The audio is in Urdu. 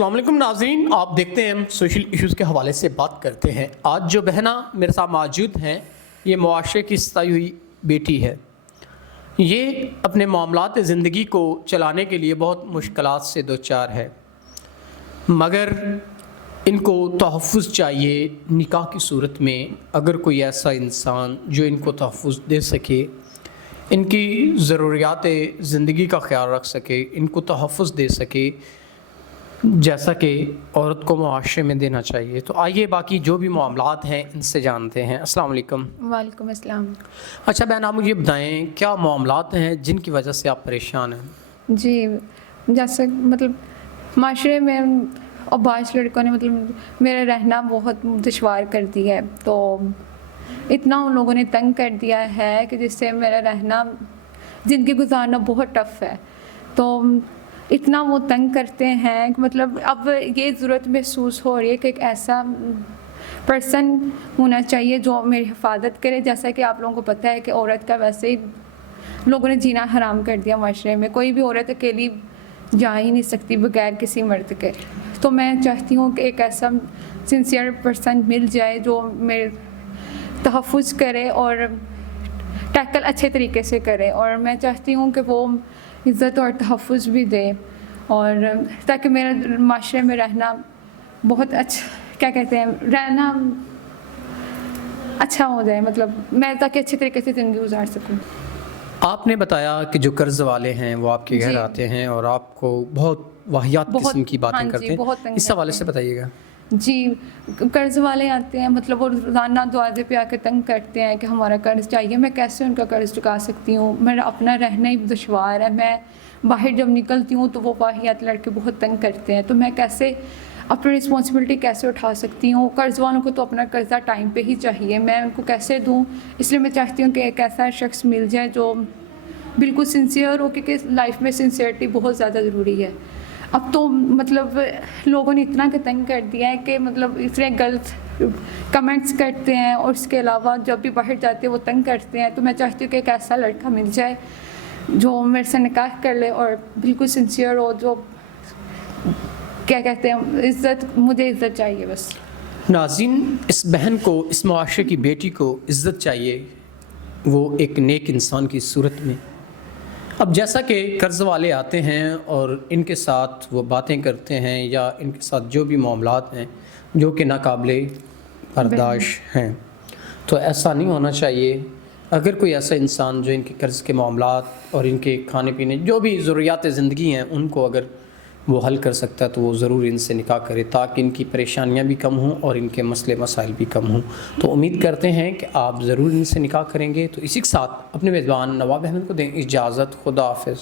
السلام علیکم ناظرین، آپ دیکھتے ہیں ہم سوشل ایشوز کے حوالے سے بات کرتے ہیں۔ آج جو بہنہ میرے ساتھ موجود ہیں یہ معاشرے کی ستائی ہوئی بیٹی ہے۔ یہ اپنے معاملات زندگی کو چلانے کے لیے بہت مشکلات سے دوچار ہے، مگر ان کو تحفظ چاہیے نکاح کی صورت میں۔ اگر کوئی ایسا انسان جو ان کو تحفظ دے سکے، ان کی ضروریات زندگی کا خیال رکھ سکے، ان کو تحفظ دے سکے جیسا کہ عورت کو معاشرے میں دینا چاہیے، تو آئیے باقی جو بھی معاملات ہیں ان سے جانتے ہیں۔ السلام علیکم۔ وعلیکم السلام۔ اچھا بہن، آپ مجھے بتائیں کیا معاملات ہیں جن کی وجہ سے آپ پریشان ہیں؟ جی، جیسے معاشرے میں اور بعض لڑکوں نے میرا رہنا بہت دشوار کر دیا ہے، تو اتنا ان لوگوں نے تنگ کر دیا ہے کہ جس سے میرا رہنا زندگی گزارنا بہت ٹف ہے۔ تو اتنا وہ تنگ کرتے ہیں کہ اب یہ ضرورت محسوس ہو رہی ہے کہ ایک ایسا پرسن ہونا چاہیے جو میری حفاظت کرے۔ جیسا کہ آپ لوگوں کو پتہ ہے کہ عورت کا ویسے ہی لوگوں نے جینا حرام کر دیا معاشرے میں، کوئی بھی عورت اکیلی جا ہی نہیں سکتی بغیر کسی مرد کے۔ تو میں چاہتی ہوں کہ ایک ایسا سنسیئر پرسن مل جائے جو میرے تحفظ کرے اور ٹیکل اچھے طریقے سے کرے، اور میں چاہتی ہوں کہ وہ عزت اور تحفظ بھی دے، اور تاکہ میرا معاشرے میں رہنا بہت رہنا اچھا ہو جائے، میں تاکہ اچھے طریقے سے زندگی گزار سکوں۔ آپ نے بتایا کہ جو قرض والے ہیں وہ آپ کے گھر آتے ہیں اور آپ کو بہت واہیات قسم کی باتیں کرتے ہیں، اس حوالے سے بتائیے گا۔ جی، قرض والے آتے ہیں، وہ روزانہ دروازے پہ آ کے تنگ کرتے ہیں کہ ہمارا قرض چاہیے۔ میں کیسے ان کا قرض چکا سکتی ہوں؟ میرا اپنا رہنا ہی دشوار ہے، میں باہر جب نکلتی ہوں تو وہ واہیات لڑکے بہت تنگ کرتے ہیں، تو میں کیسے اپنی رسپانسبلٹی کیسے اٹھا سکتی ہوں؟ قرض والوں کو تو اپنا قرضہ ٹائم پہ ہی چاہیے، میں ان کو کیسے دوں؟ اس لیے میں چاہتی ہوں کہ ایک ایسا شخص مل جائے جو بالکل سنسیئر ہو، کیونکہ لائف میں سنسیئرٹی بہت زیادہ ضروری ہے۔ اب تو لوگوں نے اتنا کہ تنگ کر دیا ہے کہ اتنے غلط کمنٹس کرتے ہیں، اور اس کے علاوہ جب بھی باہر جاتے ہیں وہ تنگ کرتے ہیں۔ تو میں چاہتی ہوں کہ ایک ایسا لڑکا مل جائے جو میرے سے نکاح کر لے اور بالکل سنسیئر ہو، جو مجھے عزت چاہیے بس۔ ناظرین، اس بہن کو، اس معاشرے کی بیٹی کو عزت چاہیے، وہ ایک نیک انسان کی صورت میں۔ اب جیسا کہ قرض والے آتے ہیں اور ان کے ساتھ وہ باتیں کرتے ہیں یا ان کے ساتھ جو بھی معاملات ہیں جو کہ ناقابل برداشت ہیں، تو ایسا نہیں ہونا چاہیے۔ اگر کوئی ایسا انسان جو ان کے قرض کے معاملات اور ان کے کھانے پینے جو بھی ضروریات زندگی ہیں ان کو اگر وہ حل کر سکتا ہے تو وہ ضرور ان سے نکاح کرے، تاکہ ان کی پریشانیاں بھی کم ہوں اور ان کے مسئلے مسائل بھی کم ہوں۔ تو امید کرتے ہیں کہ آپ ضرور ان سے نکاح کریں گے۔ تو اسی کے ساتھ اپنے میزبان نواب احمد کو دیں اجازت۔ خدا حافظ۔